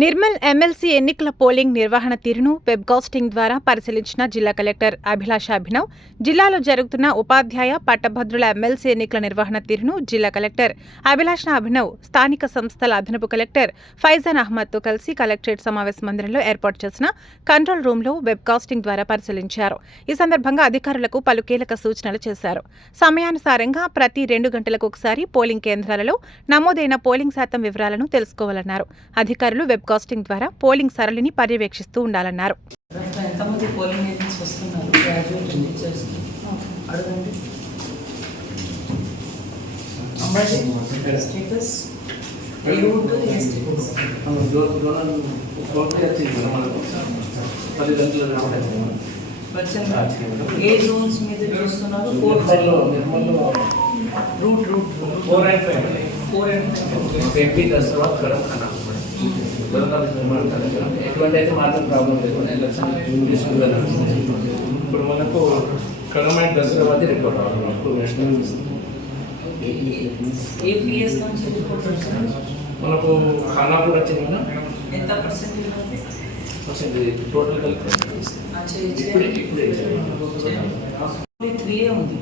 Nirmal MLC ఎన్నికల polling నిర్వహణ తీరును వెబ్కాస్టింగ్ ద్వారా పరిశీలించిన జిల్లా కలెక్టర్ అభిలాష అభినవ్, జిల్లాలో జరుగుతున్న ఉపాధ్యాయ, పట్టభద్రుల ఎమ్మెల్సీ ఎన్నికల నిర్వహణ తీరును జిల్లా కలెక్టర్ అభిలాష అభినవ్ స్థానిక సంస్థల అదనపు కలెక్టర్ ఫైజాన్ అహ్మద్తో కలిసి కలెక్టరేట్ సమావేశ మందిరంలో ఏర్పాటు చేసిన కంట్రోల్ రూంలో వెబ్కాస్టింగ్ ద్వారా పరిశీలించారు. ఈ సందర్భంగా అధికారులకు పలు కీలక సూచనలు చేశారు. సమయానుసారంగా ప్రతి 2 గంటలకు ఒకసారి పోలింగ్ కేంద్రాలలో నమోదైన పోలింగ్ శాతం వివరాలను తెలుసుకోవాలన్నారు. అధికారులు వెబ్కాస్టింగ్ ద్వారా పోలింగ్ సరళిని పర్యవేక్షిస్తూ ఉండాలన్నారు. ఎంతమంది పోలింగ్ ఏజెంట్స్ వస్తున్నారు? గ్రాడ్యుయేట్ టీచర్స్ అడగండి. స్టేటస్ ఏ జోన్స్ మీద చూస్తున్నారు? రూట్ 4 and 5 ఎంపీ దసరా గరం ఖానా ఎటువంటి అయితే మాత్రం ప్రాబ్లం లేదు. ఎలక్షన్ జూన్ డిస్ప్యూగా నడుస్తుంది. ఇప్పుడు మనకు కడమ అండ్ దసరా మధ్య రిపోర్ట్ ఏపీఎస్ నుంచి రిపోర్ట్ మనకు ఖానాపూర్ వచ్చింది కదా. ఎంత పర్సెంటేజ్ వచ్చింది టోటల్ కలిపి ఇప్పుడే 3 ఉంది.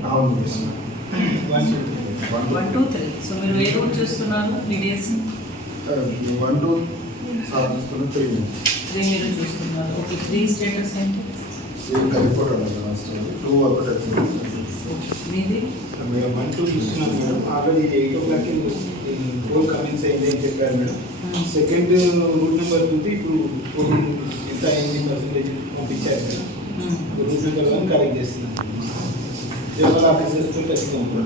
1 2 3. సో మీరు ఏ రూట్ చూస్తున్నారు? పీడిఎస్ 1 2 3 మీరు చూస్తున్నారు. ఓకే, 3 స్టేటస్ ఏంటి? మీది మేము 1 2 చూస్తున్నాం madam. Already 8 o'clock pole Cummins అయింది అని చెప్పారు మేడం. సెకండ్ రూట్ నెంబర్ ఉంది. ఇప్పుడు పోల్ ఎంత అయింది పర్సెంటేజ్ పంపించారు మేడం. రూట్ నెంబర్ 1 కరెక్ట్ చేస్తున్నాం. జనరల్ ఆఫీసర్స్తో ఖచ్చితంగా